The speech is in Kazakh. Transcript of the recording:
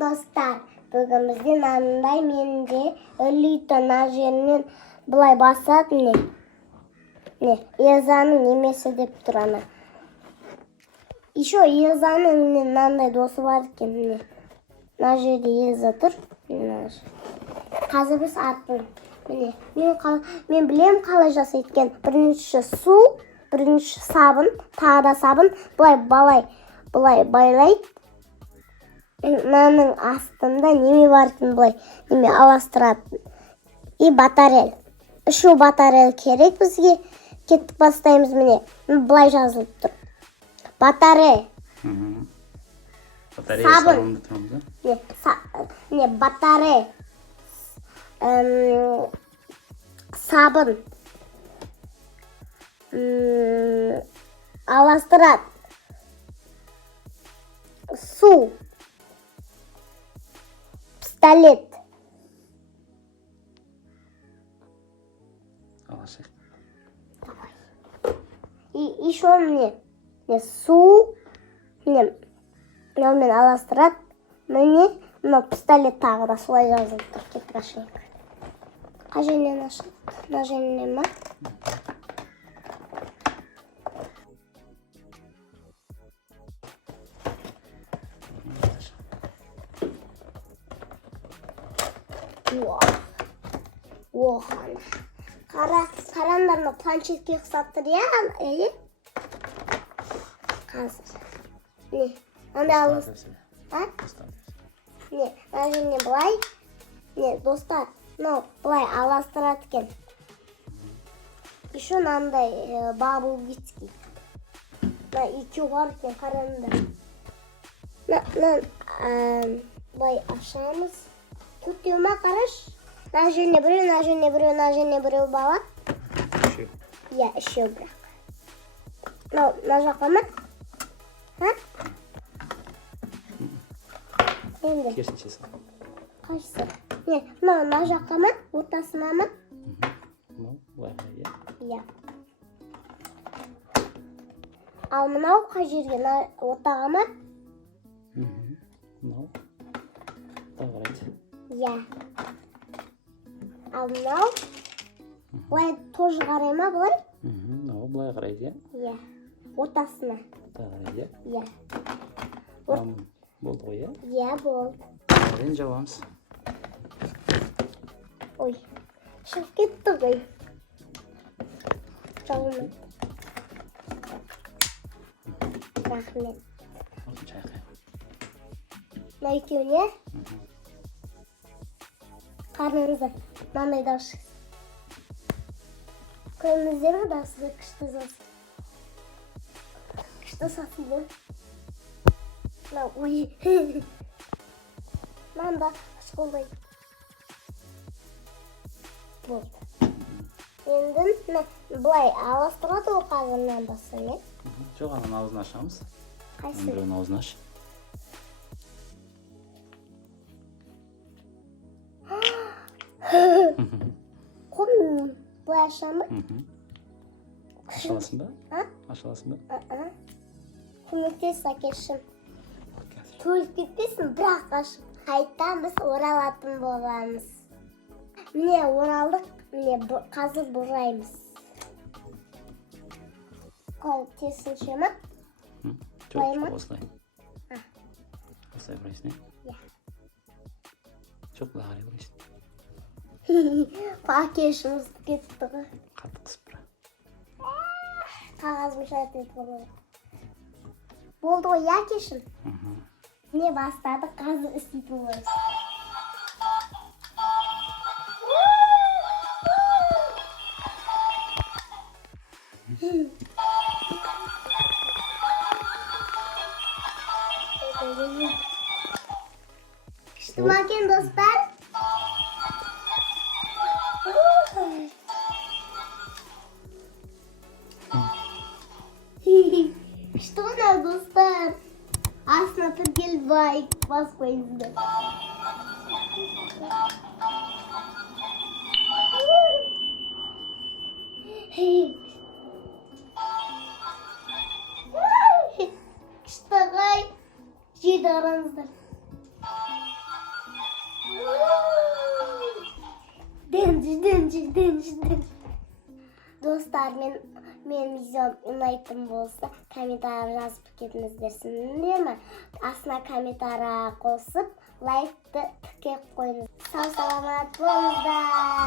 dostlar. Bugün bizden anday mende ölüyten ajerinin bulay basat ne? Yazanın nemesi dep turana. İşo yazanın nanday dostu varken ne? Najeri yazatır. Қазір біз аттым. Міне, мен білем қалай жасайтын. Бірінші су, бірінші сабын, тағы да сабын, бұлай байлайды. Мынаның астында неме бар екен, бұлай неме аластыратын. И батарей. Үшу батарей керек бізге. Кеттіп бастаймыз міне. Бұлай жазылып тұр. Батарей. Сабын. Не, батарей. Sabun alastırат su пистолет и еще мне su мен аластырат мне пистолет тағы да солай жазылып тұр кетрашник. Ажене нашел. Нажене ма. Оған. Қарандарына планшетке ұқсаттыр, я? Қазір. Не? Анда алыс. Не? Нажене бұлай. Не, достар. Бұлай аластырат екен. Еще мынандай бабулгицкий. Екеу бар екен, қараңдар. Бұлай ашамыз. Төртеу ма қараш? Мына жеріне біреу бала. Үшеу. Иә, үшеу бірақ. Мына жаққа ма? Енді. Керісінше сал. Қайсысы? Не, мына жаққа ма? Ортасына ма? Былай қарай, иә. Ал мынау қай жерге? Ортаға ма? Мынау. Тағы қарайды. Иә. Ал мынау? Былай тоже қарай ма бұлай? Мынау былай қарайды, иә? Ортасына. Тағы қарайды, иә? Болды ғой, иә, болды. Енді жабамыз. Ой, шығып кетті ғой. Жауымын. Рахмет. Мына екеуіне қарныңызды мынандай дауыс. Көріңіздер ме дауысы күшті засын? Күшті сасын бұл. Ой. Мында шқылдай. Болды. Енді бұлай аластырады ол қазірнен басын, е? Жоқ, анан аузын ашамыз. Қайсы? Біреуін аузын аш. Құм бұлай ашамы? Ашаласың ба? Ашаласың ба? Көмектес әкешім. Төліп кетпесін, бірақ ашып. Қайттан біз оралатын боламыз. Міне оралдық, міне қазір бұраймыз. Тесінші ма? Жоқ, осылай. Осылай бұрайсың, е? Иә. Жоқ, бұлай қарай бұрайсың. Пакешіміз кетті ғой. Қатты қысып бұра. Қағаз мұшат ет болады. Болды ғой, я кешім? Не бастады, қазір істейтін боламыз. Күшті ма екен, достар? Күшті ғана, достар. Астына түргел бай, бас қойыңызды. Күшті ғай, жеді араныздар. Dostlar, benim videom unaytım bolsa kommentariya yazıp ketіңіздерсің, değil mi? Aslında kommentariya қосып, лайкты тіке қойыңыз. Сау саламат болыңыздар.